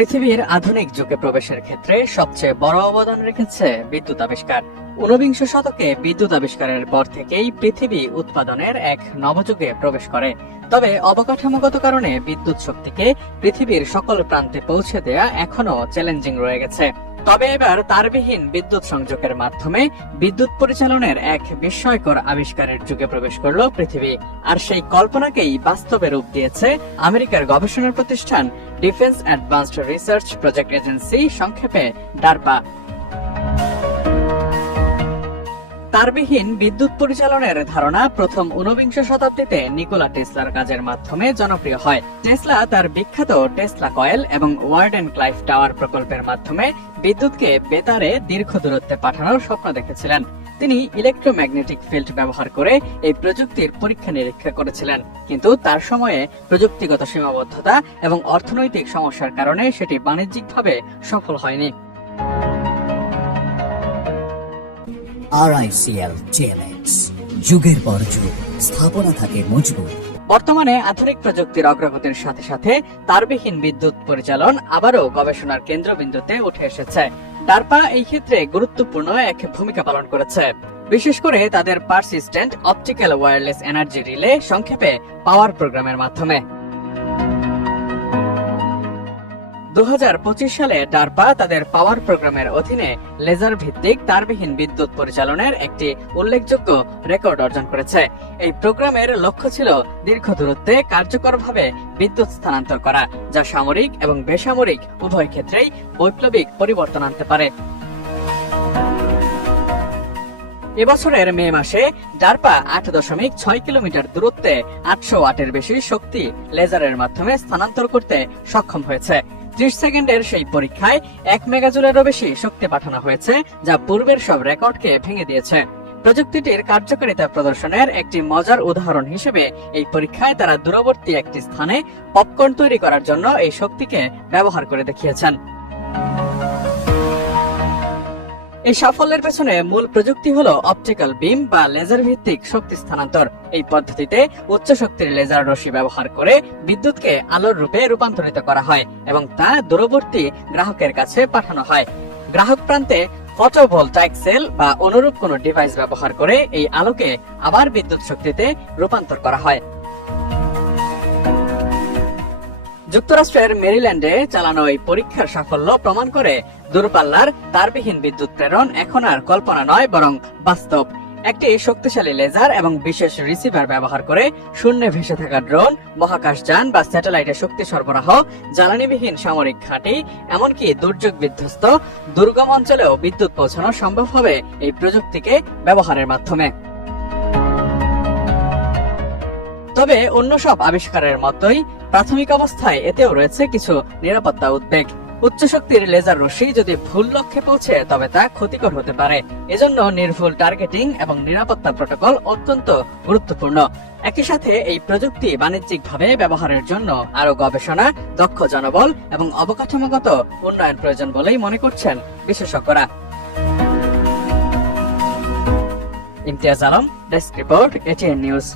পৃথিবীর আধুনিক যুগে প্রবেশের ক্ষেত্রে সবচেয়ে বড় অবদান রেখেছে বিদ্যুৎ আবিষ্কার। ১৯বিংশ শতকে বিদ্যুৎ আবিষ্কারের পর থেকেই পৃথিবী উৎপাদনের এক নবযুগে প্রবেশ করে। তবে অবকাঠামোগত কারণে বিদ্যুৎ শক্তিকে পৃথিবীর সকল প্রান্তে পৌঁছে দেয়া এখনো চ্যালেঞ্জিং রয়ে গেছে। তবে এবার তারবিহীন বিদ্যুৎ সংযোগের মাধ্যমে বিদ্যুৎ পরিচালনের এক বিস্ময়কর আবিষ্কারের যুগে প্রবেশ করল পৃথিবী। আর সেই কল্পনাকেই বাস্তবে রূপ দিয়েছে আমেরিকার গবেষণা প্রতিষ্ঠান defence advanced research project agency, সংক্ষেপে ডারপা। তারবিহীন বিদ্যুৎ পরিচালনের ধারণা প্রথম ১৯বিংশ শতাব্দীতে নিকোলা টেসলার কাজের মাধ্যমে জনপ্রিয় হয়। টেসলা তার বিখ্যাত টেসলা কয়েল এবং ওয়ার্ডেন ক্লাইভ টাওয়ার প্রকল্পের মাধ্যমে বিদ্যুৎকে বেতারে দীর্ঘ দূরত্বে পাঠানোর স্বপ্ন দেখেছিলেন। তিনি ইলেকট্রোম্যাগনেটিক ফিল্ড ব্যবহার করে এই প্রযুক্তির পরীক্ষা নিরীক্ষা করেছিলেন, কিন্তু তার সময়ে প্রযুক্তিগত সীমাবদ্ধতা এবং অর্থনৈতিক সমস্যার কারণে সেটি বাণিজ্যিকভাবে সফল হয়নি। RICL TLX, যুগের পর যুগ স্থাপনা থাকে মজবুত। বর্তমানে আধুনিক প্রযুক্তির অগ্রগতির সাথে সাথে তারবিহীন বিদ্যুৎ পরিচালন আবারও গবেষণার কেন্দ্রবিন্দুতে উঠে এসেছে। ডারপা এই ক্ষেত্রে গুরুত্বপূর্ণ এক ভূমিকা পালন করেছে, বিশেষ করে তাদের persistent optical wireless energy relay, সংক্ষেপে পাওয়ার প্রোগ্রামের মাধ্যমে। ২০২৫ সালে ডারপা তাদের পাওয়ার প্রোগ্রামের অধীনে লেজার ভিত্তিক তারবিহীন বিদ্যুৎ পরিচালনের একটি উল্লেখযোগ্য রেকর্ড অর্জন করেছে। এই প্রোগ্রামের লক্ষ্য ছিল দীর্ঘ দূরত্বে কার্যকরভাবে বিদ্যুৎ স্থানান্তর করা, যা সামরিক এবং বেসামরিক উভয় ক্ষেত্রেই বৈপ্লবিক পরিবর্তন আনতে পারে। এবছরের মে মাসে ডারপা ৮.৬ কিলোমিটার দূরত্বে ৮০০ ওয়াটের বেশি শক্তি লেজারের মাধ্যমে স্থানান্তর করতে সক্ষম হয়েছে। ৩০ সেকেন্ডের সেই পরীক্ষায় ১ মেগাজুলেরও বেশি শক্তি পাঠানো হয়েছে, যা পূর্বের সব রেকর্ডকে ভেঙে দিয়েছে। প্রযুক্তিটির কার্যকারিতা প্রদর্শনের একটি মজার উদাহরণ হিসেবে এই পরীক্ষায় তারা দূরবর্তী একটি স্থানে পপকর্ন তৈরি করার জন্য এই শক্তিকে ব্যবহার করে দেখিয়েছেন। এই সাফল্যের পেছনে মূল প্রযুক্তি হলো অপটিক্যাল বিম বা লেজার ভিত্তিক শক্তি স্থানান্তর। এই পদ্ধতিতে উচ্চ শক্তির লেজার রশ্মি ব্যবহার করে বিদ্যুৎকে আলোর রূপে রূপান্তরিত করা হয় এবং তা দূরবর্তী গ্রাহকের কাছে পাঠানো হয়। গ্রাহক প্রান্তে ফটোভোলটাইক সেল বা অনুরূপ কোনো ডিভাইস ব্যবহার করে এই আলোকে আবার বিদ্যুৎ শক্তিতে রূপান্তর করা হয়। যুক্তরাষ্ট্রের মেরিল্যান্ডে চালানো এই পরীক্ষার সাফল্য প্রমাণ করে দূরপাল্লার তারবিহীন বিদ্যুৎ প্রেরণ এখন আর কল্পনা নয়, বরং বাস্তব। একটি শক্তিশালী লেজার এবং বিশেষ রিসিভার ব্যবহার করে শূন্যে ভেসে থাকা ড্রোন, মহাকাশযান বা স্যাটেলাইটে শক্তি সরবরাহ, জ্বালানিবিহীন সামরিক ঘাঁটি, এমনকি দুর্যোগ বিধ্বস্ত দুর্গম অঞ্চলেও বিদ্যুৎ পৌঁছানো সম্ভব হবে এই প্রযুক্তিকে ব্যবহারের মাধ্যমে। তবে অন্য সব আবিষ্কারের মতোই প্রাথমিক অবস্থায় এতেও রয়েছে কিছু নিরাপত্তা উদ্বেগ। উচ্চ শক্তির লেজার রশ্মি যদি ভুল লক্ষ্যে পৌঁছে তবে তা ক্ষতিকর হতে পারে। এজন্য নির্ভুল টার্গেটিং এবং নিরাপত্তা প্রটোকল অত্যন্ত গুরুত্বপূর্ণ। একই সাথে এই প্রযুক্তি বাণিজ্যিকভাবে ব্যবহারের জন্য আরো গবেষণা, দক্ষ জনবল এবং অবকাঠামোগত উন্নয়ন প্রয়োজন বলেই মনে করছেন বিশেষজ্ঞরা। Imtiaz Alam, desk report, ATN news.